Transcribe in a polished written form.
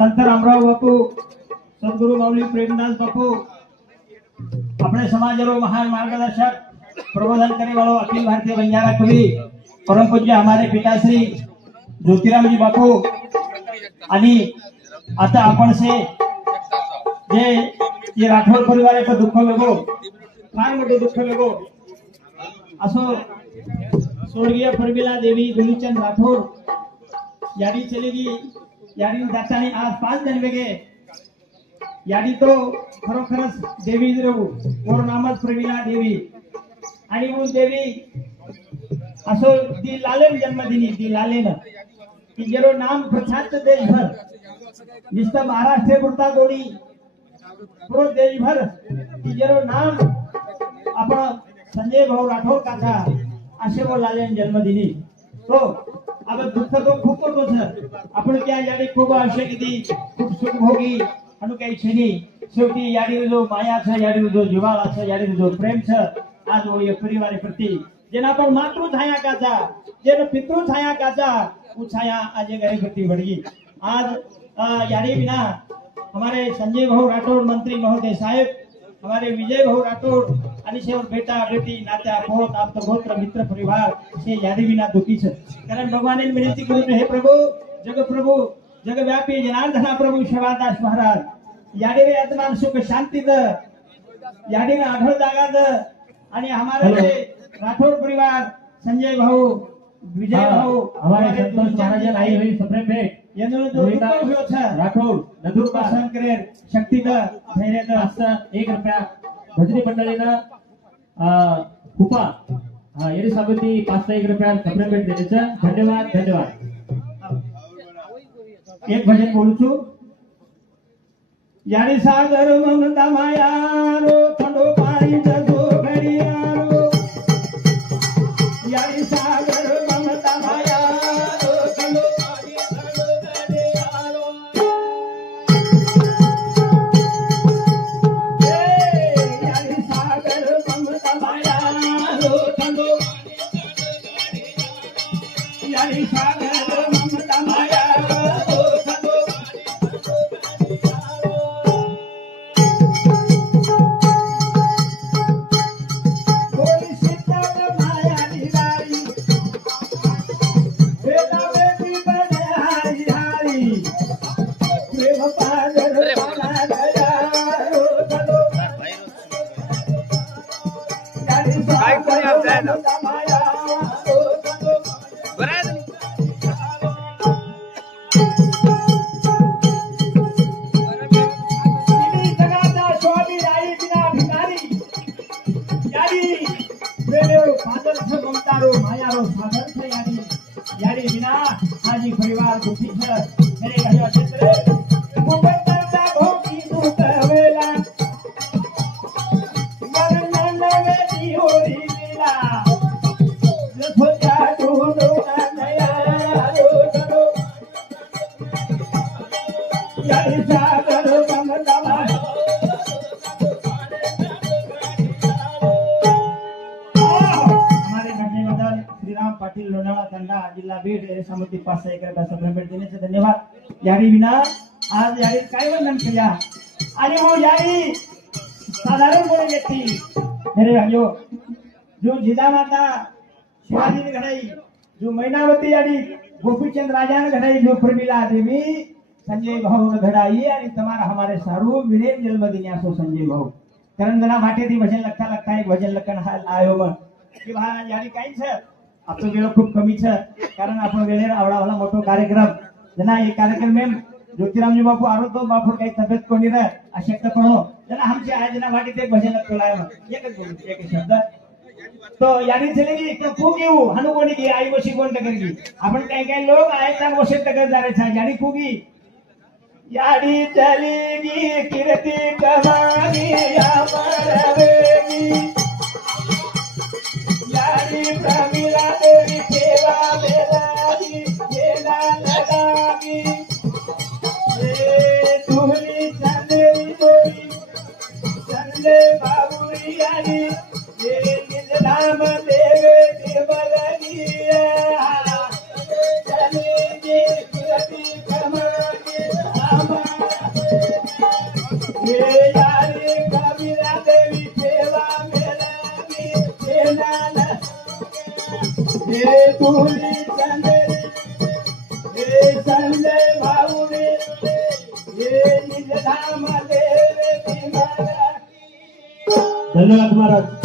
संत रामराव बापू सद्गुरु माऊली प्रेमदास बापू अपने समाजरो महान मार्गदर्शक प्रबोधन करने वालों अखिल भारतीय बंजारा कवि परम पूज्य हमारे पिताश्री ज्योतिरामजी बापू आणि आता आपण से जे राठोड परिवाराचं दुःख वेगो फार मोठे दुःख वेगो असो स्वर्गीय फरमिला देवी दुलीचंद राठोड यादी चलेगी यादी जाताना आज 5 जण वेगे यादी तो खरोखरच देवी और नामच प्रवीणा देवी आणि वो देवी असो दी लालेन जन्मदिनी दी लालेन की जेरो नाम प्रख्यात देशभर निस्त महाराष्ट्र पुरता गोडी पूर्ण देशभर की जेरो नाम आपण संजय भाऊ राठोड काका असे वो लालेन जन्मदिनी तो अब दुःख तो खूप होतो सर आपण क्या याडी खूप आवश्यक ती खूप सुख भोगी अनु काही छेनी शेवटी याडी जो माया छ याडी जो जीवाळा छ याडी जो प्रेम छ आज वो ये परिवार प्रति जेना पर मातृ छाया काचा जेना पितृ छाया काचा वो छाया आज घरे प्रति बढ़ी आज याडी बिना हमारे संजय भाऊ राठौड़ मंत्री महोदय साहेब हमारे विजय भाऊ राठौड़ आणि शेवर बेटा बेटी नात्या पोत आपतो गोत्र मित्र परिवार से यादी बिना दुखी छ कारण भगवान ने विनंती करू हे प्रभु जगव्यापी जनार्दना प्रभु शिवादास महाराज याडी आत्मा सुख शांती द याडी आढळ जागा द आणि हमारे राठौड़ परिवार संजय भाऊ विजय भाऊ हमारे संतोष महाराज आई हुई सप्रेम भेट येनो जो हुयो छ राठौड़ नदुर्पा सहन करे शक्ती द धैर्य द असं 1 रुपया भजनी मंडळीनं खूपा येरी साबती 5 रुपया सप्रेम भेट देण्याचं धन्यवाद एक भजन बोलू छु यारी सागर ममता माया रो खंडो पाणी जगो घडियारो यारी सागर ममता माया रो खंडो पाणी जगो घडियारो यारी सागर ममता माया रो खंडो यारी सागर ममता माया यारी बिना हाजी परिवार दुखी है मेरे घर क्षेत्र मुंबई करता भोगी दुख वेला वर्णन में दियोरी लीला लखोजा ढूंढो नया रोजो यारी सागर ममता पाटील लोणावळा तंडा जिल्हा बीड समिती 5 रुपया सप्रेम भेट देण्याचे धन्यवाद याडी बिना आज याडी काय वर्णन किया आणि वो याडी साधारण कोणी व्यक्ती मेरे भाइयों जो जिजामाता शिवाजी ने घड़ाई जो मैनावती याडी गोपीचंद राजा ने घड़ाई जो प्रमिला देवी संजय भाऊ ने घड़ाई आणि तुम्हारा हमारे सारू विरेन जन्मदिनी असो संजय भाऊ कारण जना माटे ती भजन लगता एक भजन लखन आयो मग की भा याडी काही छ आपको वेळ खूप कमी छ कारण आपण वेळेर आवडावाला मोठो कार्यक्रम जना ये कार्यक्रम में ज्योतिरामजी बापू आरो तो बापू काही तब्येत कोणी रे अशक्तपणो जना हमचे आज जना वाटी ते भजन लगतोलाय एकच बोलू एक शब्द तो यानी चलेगी तो फूक येऊ हनु कोणी की आई वशी कोण टकरगी आपण काही लोक आहेत ना वशी टकर जारे छा यानी फूगी याडी चलेगी कीर्ति कमानी या मरवेगी यारी प्रमिला देवी सेवा बेलागी सेना लगागी ये तुहली चंदेरी गोरी चंदे बाबुरी यारी ये निजधाम देवे देवलगी चलेगी कीर्ति कमानी हे यारी कबीरा देवी सेवा मेलावी सेनान हे तुली चंदेरी हे संजय भाऊने हे निज धाम देवे धन्यवाद महाराज.